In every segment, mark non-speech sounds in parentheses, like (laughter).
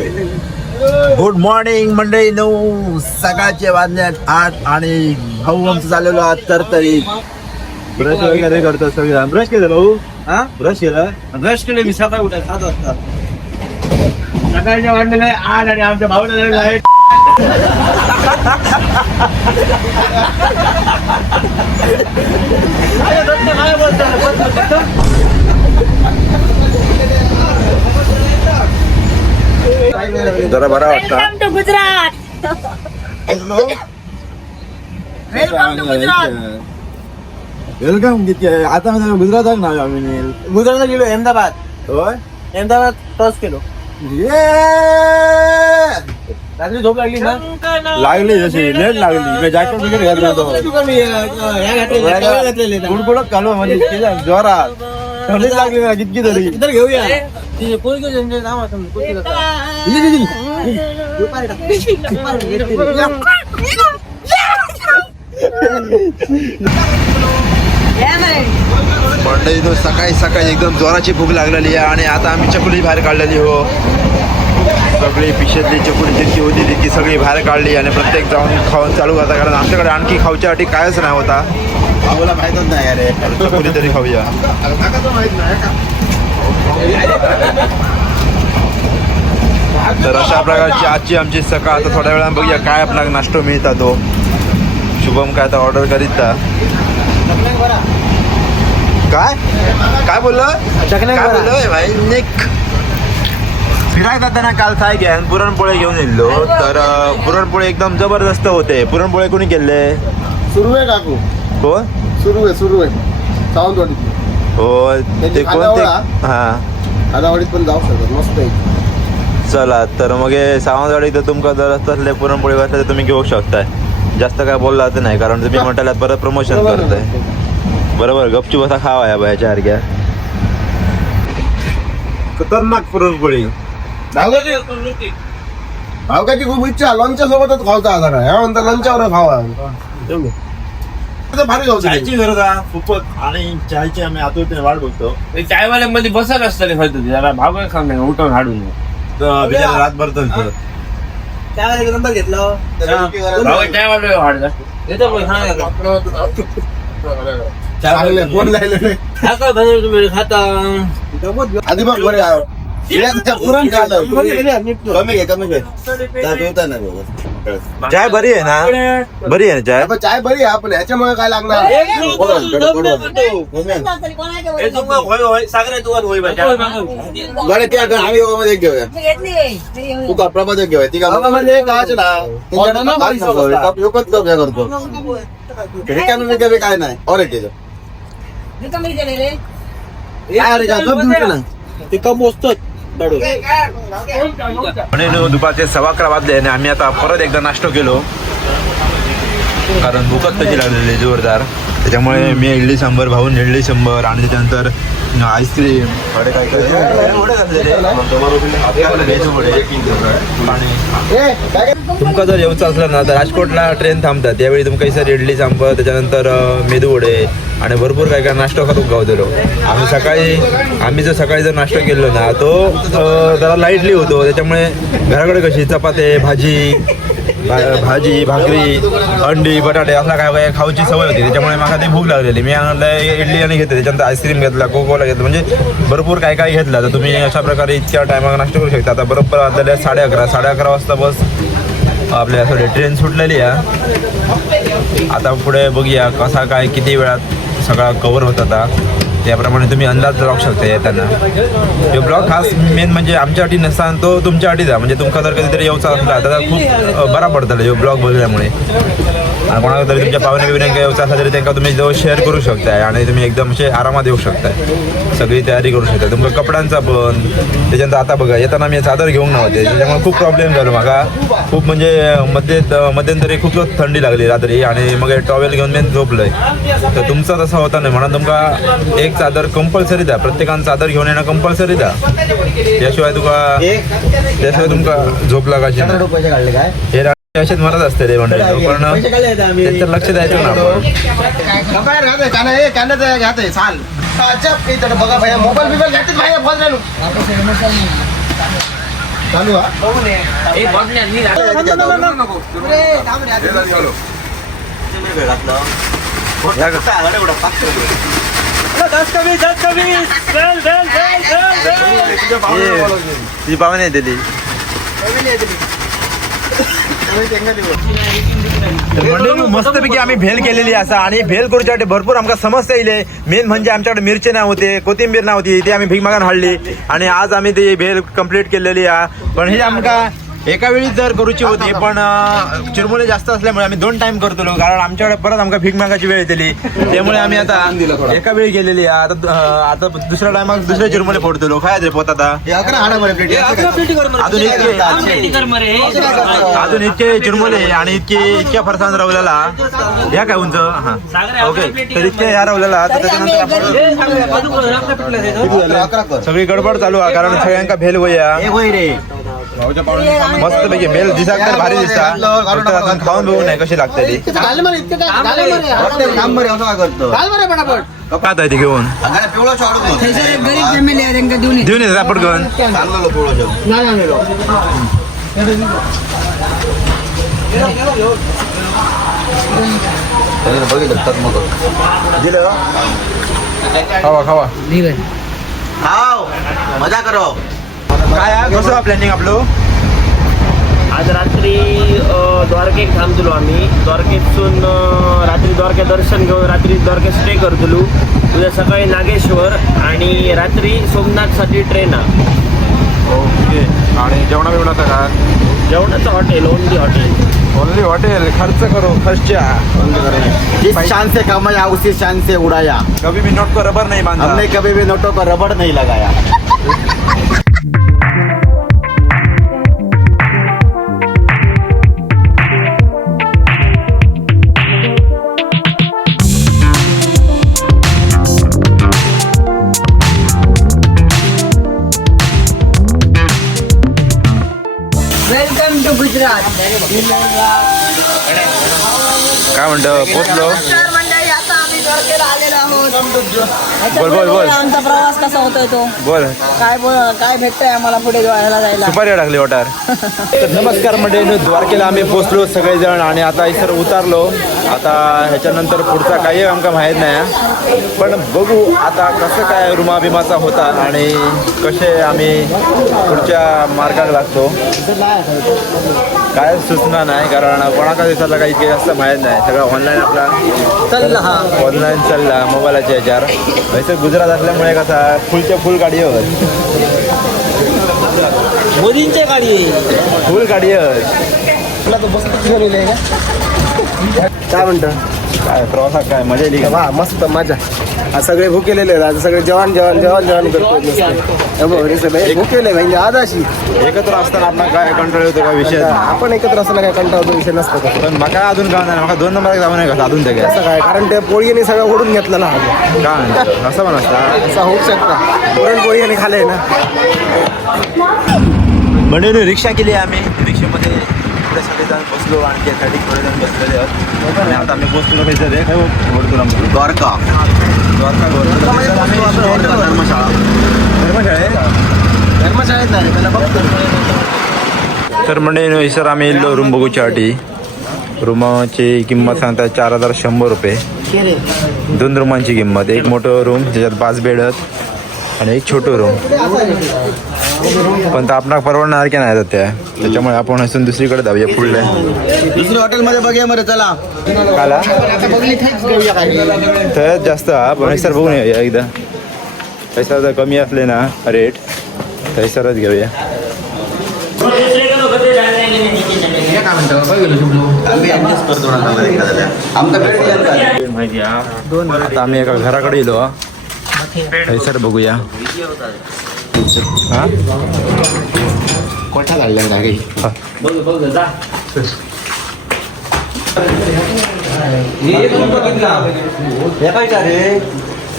Good morning मंडळी नऊ सकाळचे वाजण्यात आठ आणि भाऊ आमचं चाललेलो आहात तर तरी ब्रश वगैरे करतो सगळं ब्रश केलं भाऊ? हा? ब्रश केलं? ब्रश केले मी सकाळी उठा सात वाजता. सकाळच्या वाढलेलं आहे आठ आणि आमच्या भाऊला झालेलं आहे काय बोलतोय? जरा बरा वाटता. गुजरात वेलकम गुजरात किती आहे? आता नाव आहे आम्ही. गुजरातला गेलो अहमदाबाद. होय? अहमदाबाद टॉस केलो. ये रात्री झोप लागली ना? लागली जशी लेट लागली. जॅकेट वगैरे घातला होतो. ना. गुडगुडत काढलो म्हणजे जोरात. लागली ना कितकी तरी. घेऊया. ती पोरगी नाव सकाळी सकाळी एकदम जोराची भूक लागलेली आहे आणि आता आम्ही चकुली बाहेर काढलेली हो सगळी पिशेतली चकुली जितकी होती तितकी सगळी बाहेर काढली आणि प्रत्येक जाऊन खाऊन चालू होता कारण आमच्याकडे आणखी खाऊच्यासाठी कायच नाही होता आम्हाला माहितच नाही अरे चकुली तरी खाऊया तर अशा प्रकारची आजची आमची सकाळ. आता थोड्या वेळानं बघूया काय आपल्याला नाश्तो मिळता तो. शुभम काय आता ऑर्डर करीत. काय? काय बोललं? काय करा. बोललोय भाई निक. फिरायला जाताना काल काय घ्या पुरणपोळे घेऊन येलो तर पुरणपोळे एकदम जबरदस्त होते. पुरणपोळे कोणी केले सुरू आहे काकू. हो सुरू आहे सुरू आहे सावंतवाडी हो ते कोणते हा. पण जाऊ शकतात मस्त आहे. चला तर मग हे सावंतवाडी तर तुमका जर असले पुरणपोळी वाटलं तर तुम्ही घेऊ शकताय. जास्त काय बोलला तर नाही कारण तुम्ही म्हटलं परत प्रमोशन करताय. बरोबर. गपचूप असा खावा या बायाच्या सारख्या खतरनाक पुरणपोळी. भावकाची भावकाची खूप इच्छा लंच सोबतच खावचा आजार आहे हा म्हणता लंचावर खावा. भारी खावचं चायची गरज आहे. खूपच आणि चायची आम्ही आतुरतेने वाट बघतो. ते चायवाल्यामध्ये बसत असताना खायचं ते जरा भाव काय खाऊ नये उठवून हाडून तर बिचारा रातभर तर चायवाल्या नंबर घेतलं भाव चायवाला हाड येतो पण चांगले कोण लायले खाता तुम्ही खाता. आधी बघ बरे. पुरण खाल्लं. कमी घे कमी घे. त्या पिवता नाही बाबा. चाय बरी आहे ना? बरी आहे ना चाय? आपण चाय बरी आहे पण ह्याच्यामुळे काय लागणार. बरं. त्या आम्ही घेऊया. तू कपड्यामध्ये घेऊया? ती का म्हणजे काच ना? योगच हे करतो? हे काय म्हणजे काय काय नाही. और एक घ्यायचं. काय अरे ना ते कम म्हणून दुपारचे सव्वा अकरा वाजले आणि आम्ही आता परत एकदा नाश्तो केलो. कारण भूकच तशी लागलेली जोरदार. त्याच्यामुळे मी इडली सांबर भाऊन इडली शंभर आणि त्याच्यानंतर आईस्क्रीम काय काय? तुमका जर येऊचं असलं ना तर राजकोटला ट्रेन थांबतात. त्यावेळी तुमका सर इडली सांबर त्याच्यानंतर मेदू वडे आणि भरपूर काय काय नाश्ता करून गावतलो आम्ही सकाळी आम्ही जर सकाळी जर नाश्ता केलो ना तो जरा लाईटली होतो. त्याच्यामुळे घराकडे कशी चपाती भाजी भा- भाजी भाकरी अंडी बटाटे असला काय काय खाऊची सवय होती. त्याच्यामुळे मला ती भूक लागलेली. मी इडली आणि घेतली. त्याच्यानंतर आईस्क्रीम घेतला कोकोला घेतलं. म्हणजे भरपूर काय काय घेतलं. तर तुम्ही अशा प्रकारे इतक्या टायमाला नाश्ता करू शकता. आता बरोबर आता साडे अकरा साडे अकरा वाजता बस आपल्या सॉरी ट्रेन सुटलेली आहे. आता पुढे बघूया कसा काय किती वेळात सगळा कवर होत आता. त्याप्रमाणे तुम्ही अंदाज लावू शकता येताना. हे ब्लॉग खास मेन म्हणजे आमच्यासाठी नसताना तो तुमच्यासाठी जा म्हणजे तुमका जर कधीतरी येऊचा असला तर खूप बरा पडतलो ह्यो ब्लॉग बघितल्यामुळे आणि कोणाला तरी तुमच्या पाहुणे बिवण्या काही येऊचा असला तरी त्यांना तुम्ही जवळ शेअर करू शकताय आणि तुम्ही एकदम असे आरामात येऊ शकताय. सगळी तयारी करू शकता तुमका कपड्यांचा पण त्याच्यानंतर आता बघा येताना मी चादर घेऊन नव्हते. त्याच्यामुळे खूप प्रॉब्लेम झालो म्हाका खूप म्हणजे मध्ये मध्यंतरी खूप थंडी लागली रात्री आणि मग टॉवेल घेऊन मी झोपलंय. तर तुमचा तसा होता नाही. म्हणून तुमका एक चादर कंपल्सरी द्या. प्रत्येकानं चादर घेऊन येणं कंपल्सरी द्या. त्याशिवाय तुका त्याशिवाय तुमका झोप लागायची. रुपयाचे काढले काय? हे रात्री असेच मरत असते रे मंडळी. पण त्याचं लक्ष द्यायचं ना आपण. काय राहते काना हे कांद्याचं घ्याते चाल. अजब काही तर बघा भैया मोबाईल बिबाईल घ्याते भाई बोल राहिलो चालू हा? ती पाहुणे दिली. मस्तपैकी आम्ही भेल केलेली असा. आणि भेल करूच्यासाठी भरपूर आमका समस्या येईल मेन म्हणजे आमच्याकडे मिरची नाही होते कोथिंबीर नव्हती ती आम्ही भीक मागान हाडली. आणि आज आम्ही ती भेल कंप्लीट केलेली आहे. पण हे आमका एका वेळी जर करूची होती पण चिरमुले जास्त असल्यामुळे आम्ही दोन टाइम करतो कारण आमच्याकडे परत आमका भीक मागायची वेळ येतली. त्यामुळे आम्ही आता एका वेळी गेलेली आहे. आता आता दुसऱ्या टायमाक दुसरे चिरमुले फोडतो काय रे पोत आता? हे अजून इतके. अजून इतके चिरमुले आणि इतके इतक्या फरसान रवलेला. या काय उंच? हा. ओके. तर इतके या रवलेला. तर त्याच्यानंतर सगळी गडबड चालू आहे कारण सगळ्यांका भेल वया मस्त पैकी भेल दिसाक तर भारी दिसता. फक्त अजून खाऊन बघू नाही कशी लागते ती. वाटतं काम बरे असं काय ती घेऊन. देऊन देऊन येतात पिवळा शाडू बघितलं मग दिलं खावा खावा. खाव मजा करो. काय आहे? कसं प्लॅनिंग आपलं? आज रात्री अ, द्वारकेक थांबतलो आम्ही. द्वारकेतसून अ, रात्री द्वारका दर्शन घेऊन रात्री द्वारका स्टे करतलो. उद्या सकाळी नागेश्वर आणि रात्री सोमनाथसाठी ट्रेन आहे ओके. आणि जेवणा बिवणाचं का जेवणाचं hotel only hotel only hotel खर्च करो खर्चा जिस से कमाया उसी शान से उड़ाया. कभी भी नोट को रबर नहीं बांधा. हमने कभी भी नोटों को रबड़ नहीं लगाया. (laughs) काय म्हणतो पोचलो मंडळी द्वारकेला बोल, बोल, बोल. आमचा प्रवास कसा होतोय तो? बोल. काय बोल- काय भेटतंय आम्हाला पुढे द्वाराला जायला? सुपारी टाकली वाटार. (laughs) तर नमस्कार म्हणजे द्वारकेला आम्ही पोचलो सगळेजण आणि आता इथं उतारलो. आता ह्याच्यानंतर पुढचा काही आमका माहीत नाही. पण बघू आता कसं काय रुमा बिमाचा होता आणि कसे आम्ही पुढच्या मार्गाला लागतो. काय सूचना नाही कारण कोणाका दिसायला काही इतके जास्त माहीत नाही. सगळं ऑनलाईन आपला चालला हा. ऑनलाईन चालला मोबाईलाच्या ह्याच्यावर वैसे गुजरात असल्यामुळे कसा फुलच्या फुल गाडी होत मोदींच्या गाडी फुल गाडी होत काय म्हणतं? काय प्रवासात काय मजा येईल का? वा मस्त मजा. आज सगळे भुकेलेले आहेत. आज सगळे जेवण जेवण जेवण जेवण करतो भुकेले म्हणजे आज अशी. एकत्र असताना आपण काय कंट्रोल होतो का विषय? नाही. आपण एकत्र असताना काय कंटाळतो विषय नसतो का? पण मका अजून काय नाही मका दोन नंबर जाऊ नये का अजून ते काय असं काय? कारण त्या पोळीने सगळं ओढून घेतलं ना. हा. काय म्हणतो? असं पण असतं. असं होऊ शकतं. पुरणपोळी आणि खाल्लंय ना. म्हणजे रिक्षा केली आहे आम्ही. रिक्षेमध्ये इकडे सगळेजण बसलो आणि त्यासाठी थोडेजण बसलेले आहेत. आणि आता आम्ही पोचलो काही आमचं द्वारका. धर्मशाळा धर्मशाळेत? धर्मशाळेत नाही त्याला तर म्हणजे सर आम्ही येलो रूम बघूच्यासाठी रूमाची किंमत सांगतात चार हजार शंभर रुपये. दोन रूमांची किंमत. एक मोठं रूम त्याच्यात पाच बेड आहेत. आणि एक छोटं रूम पण तर आपणाक परवडणार की नाही त्या त्याच्यामुळे आपण असून दुसरीकडे जाऊया पुढल्या दुसऱ्या हॉटेलमध्ये बघूया मरे चला. काला? तर जास्त पण सर बघून येऊया एकदा. पैसा जर कमी असले ना रेट सरच घेऊया. आम्ही आता एका घराकडे येलो. सर बघूया हा कोठा लागला ना काही बघ बघ जा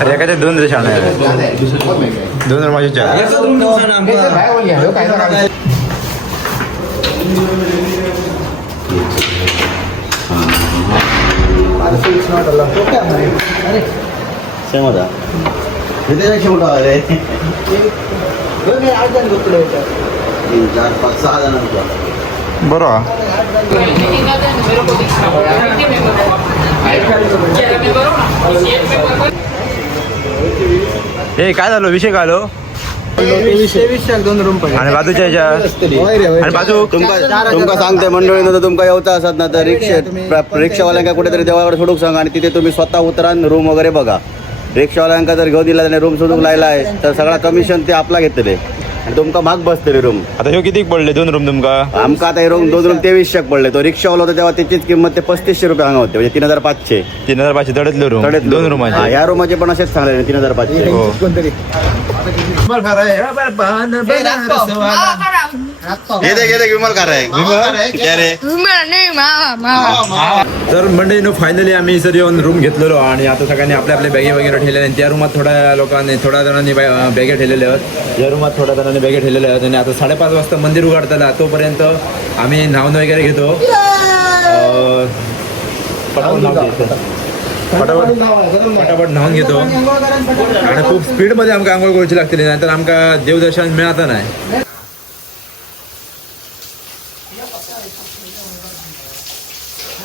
अरे एकाच्या दोन देशाण दोन रुमाचे चार सेम होता तिथे मोठा आले तीन चार पाच सहा जणांचा. बरं. हे काय झालं? विषय काय आलो? दोन रूम पडले आणि बाजूच्या ह्याच्या आणि बाजू? तुमका तुमका सांगते मंडळीनं तर तुमका येवता असत ना तर रिक्षेत रिक्षावाल्यांका कुठेतरी देवाकडे सोडूक सांगा आणि तिथे तुम्ही स्वतः उतरा रूम वगैरे बघा. रिक्षावाल्यांका जर घेऊन दिला त्याने रूम सोडून लायला आहे तर सगळा कमिशन ते आपला घेतले आणि तुमका महाग बसतले रूम आता ह्यो किती पडले? दोन रूम तुमका? आमका आता हे रूम दोन रूम तेवीसशे पडले. तो रिक्षावाला होता तेव्हा त्याचीच किंमत ते पस्तीसशे रुपये हांगा होते म्हणजे तीन हजार पाचशे. तीन हजार पाचशे तडतले रूम तडेत दोन हा, रूमाचे या रूमाचे पण असेच सांगले तीन हजार पाचशे. हो. घेते घेते विमल कार आहे. तर मंडळीनं फायनली आम्ही सर येऊन रूम घेतलेलो आणि आता सगळ्यांनी आपल्या आपल्या बॅगे वगैरे ठेवलेल्या आणि त्या रूमात थोड्या लोकांनी थोड्या जणांनी बॅगे ठेवलेल्या आहेत. या रूमात थोड्या जणांनी बॅगे ठेवलेल्या आहेत आणि आता साडेपाच वाजता मंदिर उघडताना तोपर्यंत आम्ही न्हावून वगैरे घेतो. फटाफट पटापट पटापट न्हावून घेतो. आणि खूप स्पीडमध्ये आमकां आंघोळ करूची लागतली नाहीतर आमका देवदर्शन मिळत नाही.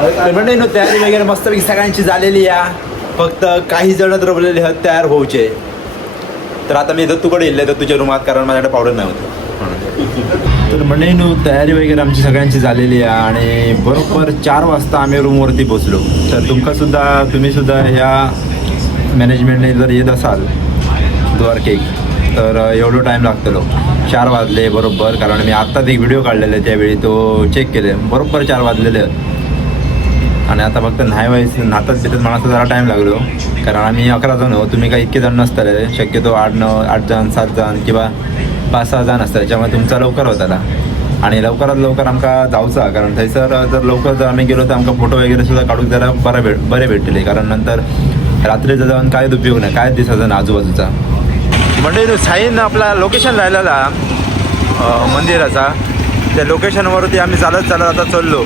तर म्हणजे तयारी वगैरे मस्तपैकी सगळ्यांची झालेली या. फक्त काही जण रमलेले आहेत तयार होऊचे. तर आता मी दत्तूकडे येईल तुझ्या रूमात कारण माझ्याकडे पावडर नाही होतं. तर म्हणजे तयारी वगैरे आमची सगळ्यांची झालेली आहे आणि बरोबर चार वाजता आम्ही रूमवरती पोचलो तर तुमका सुद्धा तुम्ही सुद्धा ह्या मॅनेजमेंटने जर येत असाल द्वारकेक तर एवढं टाईम लागतलो. चार वाजले बरोबर कारण मी आत्ताच एक व्हिडिओ काढलेला आहे त्यावेळी तो चेक केले. बरोबर चार वाजलेले आहेत. आणि आता फक्त नाही व्हायचं नातात बितात मला जरा टाईम लागलो. कारण आम्ही अकरा जण आहोत तुम्ही काही इतके जण नसताले शक्यतो आठ नऊ आठ जण सात जण किंवा पाच सहा जण असतात त्याच्यामुळे तुमचा लवकर होताला आणि लवकरात लवकर आमका जाऊचा कारण थंयसर जर लवकर जर आम्ही गेलो तर आमका फोटो वगैरे सुद्धा काढूक जरा बरं भेट बरे भेटले कारण नंतर रात्रीचं जाऊन काय उपयोग नाही काय दिसायचं ना आजूबाजूचा. म्हणजे साईन आपला लोकेशन राहिलेला मंदिराचा. त्या लोकेशनवरती आम्ही चालत चालत आता चाललो.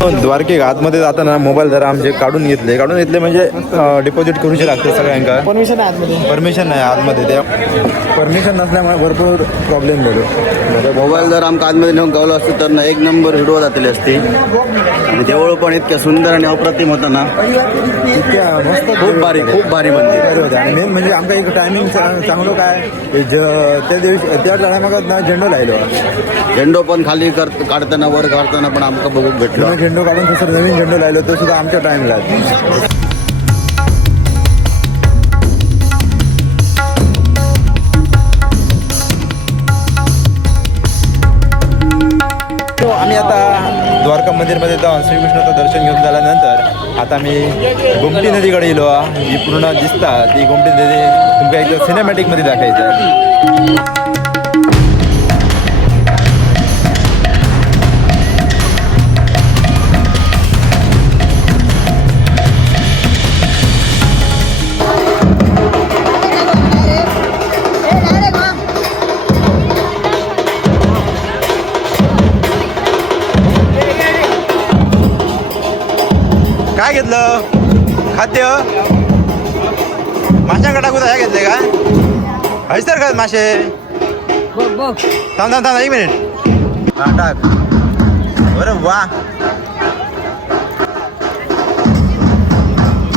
द्वारके आतमध्ये जाताना मोबाईल जरा आमचे काढून घेतले. काढून घेतले म्हणजे डिपॉझिट करूचे लागते सगळ्यांका. परमिशन आहे आतमध्ये. परमिशन नाही आतमध्ये. त्या परमिशन नसल्यामुळे भरपूर प्रॉब्लेम झालो. मोबाईल जर आमका आतमध्ये नेऊन गावलो असतो तर ना एक नंबर व्हिडिओ जातली असती. आणि देवळ पण इतक्या सुंदर आणि अप्रतिम होता ना. इतक्या मस्त खूप भारी खूप भारी मंदिर. आणि मेन म्हणजे आमका एक टायमिंग चांगलं काय ज- त्या दिवशी त्या टायमागात ना झेंडो लायलो झेंडो पण खाली कर काढताना वर काढताना पण आमका बघूक भेटलो. झेंडो काढून तसं नवीन झेंडो लायलो तो सुद्धा आमच्या टाइमला आम्ही आता द्वारका मंदिरमध्ये जाऊन श्रीकृष्णाचं दर्शन घेऊन झाल्यानंतर आता मी गोमटी नदीकडे गेलो. जी पूर्ण दिसता ती गोमटी नदी तुमच्या एकदा सिनेमॅटिकमध्ये दाखवायचं घेतलं खाद्य? माशांकडे टाकू ह्या घेतले का? हयसर का मासे थांब थांब थांब एक मिनिट. हा टाक. बरं वा.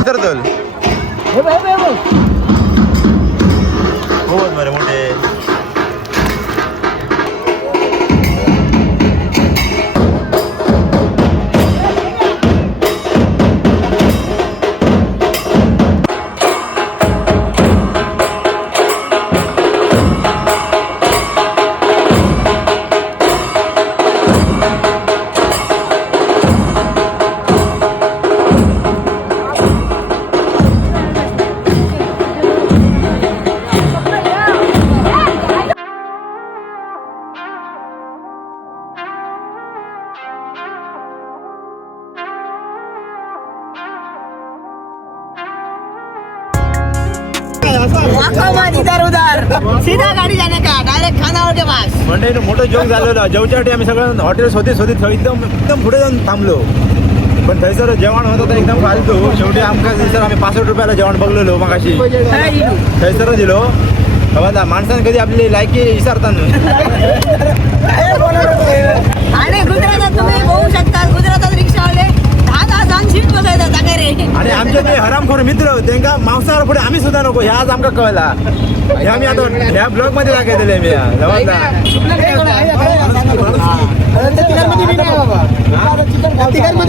तर तोल. हो बरं मोठे. नाही मोठं जोक झालेलं जेवच्यासाठी आम्ही सगळं हॉटेल शोधित शोधित एकदम एकदम पुढे जाऊन थांबलो. पण थंयसर जेवण होतं तर एकदम फालतू. शेवटी आमकां थंयसर आम्ही पासष्ट रुपयाला जेवण बघलेलो मगाशी. थंयसर दिलो. बाबा माणसानं कधी आपली लायकी विचारता आणि गुजरातात तुम्ही बघू शकता. रे. आणि आमचे ते हरामखोर मित्र त्यांना मांसाहार पुढे आम्ही सुद्धा नको ह्या आज आमका कळला. हे आम्ही आता ह्या ब्लॉगमध्ये दाखवलेले मी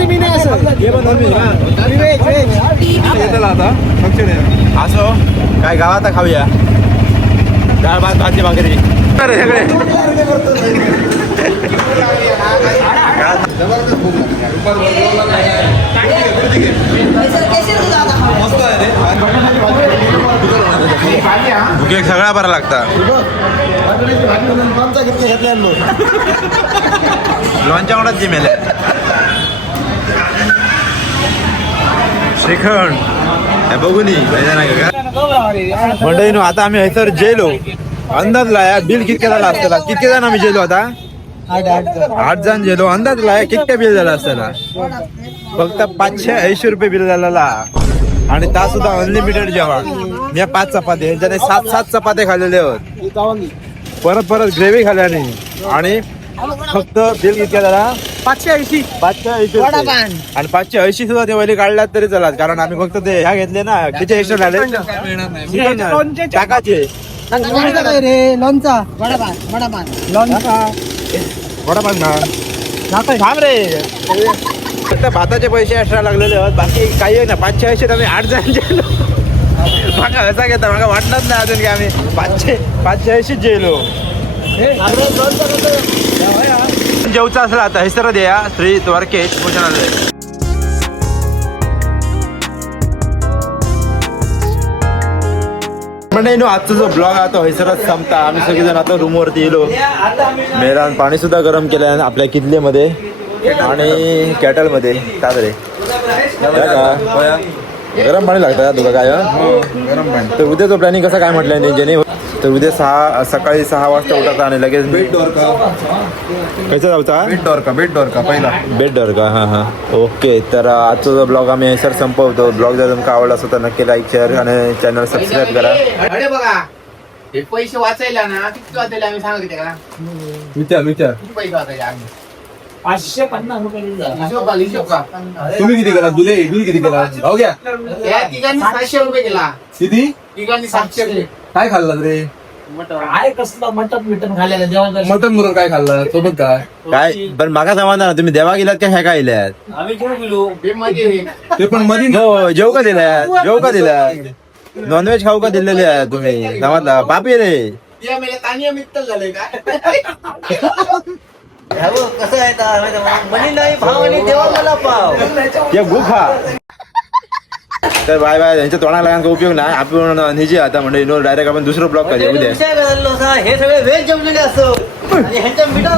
मी नाही असं आता असो काय गावात खाऊया. डाळ भात भाजी भाकरी अरे सगळे भुके सगळा बरा लागता. लॉनच्या मोठात जिम श्रीखंड. हे बघून म्हणजे नु आता आम्ही हयसर जेलो. अंदाज लाया बिल कितके झाला असताना कितके जण आम्ही जेलो आता? आठ जण. जेलो. अंदाज लाया कितके बिल झाला असताना फक्त पाचशे ऐंशी रुपये बिल झालेला. आणि ता सुद्धा अनलिमिटेड जेवण मी पाच चपाती ह्यांच्याने सात सात चपात्या खाल्लेले होत परत परत ग्रेव्ही खाल्ल्याने. आणि फक्त बिल कितके झाला पाचशे ऐंशी. पाचशे ऐंशी. आणि पाचशे ऐंशी सुद्धा ते वैली काढल्यात तरी चला कारण आम्ही फक्त ते ह्या घेतले ना किती एक्स्ट्रा झाले? टाकाचे. रे? लोणचा वडापान वडापान लोणचा वडापाव ना. थांब रे. फक्त भाताचे पैसे एक्स्ट्रा लागलेले आहेत. बाकी काही आहे ना पाचशे ऐंशी आम्ही आठ जण जेलो माका असा घेता माका वाटणार नाही अजून की आम्ही पाचशे पाचशे ऐंशीच जेलो. जेवचा असला आता हेसर द्या श्री द्वारकेश भोजनालय. नो आजचा जो ब्लॉग आहे तो हैसरच संपता. आम्ही सगळेजण आता रूमवरती येलो मेरान पाणी सुद्धा गरम केलं आहे आपल्या किल्लेमध्ये आणि कॅटलमध्ये. साजरे गरम पाणी लागतं तुला काय गरम पाणी. तर उद्याचं प्लॅनिंग कसं काय म्हटलं जेणे तर उद्या सहा सकाळी सहा वाजता उठायचं आणि लगेच कसं जाऊचा बेट डोरका बेट डोरका पहिला. बेटर का हां हां. ओके तर आजचा जो ब्लॉग आम्ही हैसर संपवतो. ब्लॉग जर तुमका आवडला असेल तर नक्की लाईक शेअर आणि चॅनल सबस्क्राईब करा. अरे बघा हे पैसे वाचायला ना किती वाचायला आम्ही सांगितले का? विचार विचार किती पैसे वाचायचे आम्ही? पाचशे पन्नास हिशोब का तुम्ही किती केला? दुले तुम्ही किती केला? भाऊ घ्या. या तिघांनी सातशे रुपये केला किती? तिघांनी सातशे रुपये काय खाल्लं रे? कसलं मटन मिटन खाल्लेलं जेवण मटन मुरून काय खाल्लं? सोबत काय? काय? पण माका समाधान तुम्ही देवा गेलात का ह्या काय इल्यात? आम्ही जेवण गेलो. ते मध्ये हे. ते पण मधी जेव का दिल्यात जेव का दिल्यात नॉनव्हेज खाऊ का दिलेले आहे तुम्ही? समजला पापी रे. कसं आहे मनी नाही भाव आणि देवा मला पाव ते गुफा. तर बाय बाय यांच्या तोंडाला लागण्याचा उपयोग नाही? आपण निजे आता म्हणजे डायरेक्ट आपण दुसरं ब्लॉक करूया उद्या हे सगळे व्हेज जेवलेले असो. आणि ह्यांच्या मिठा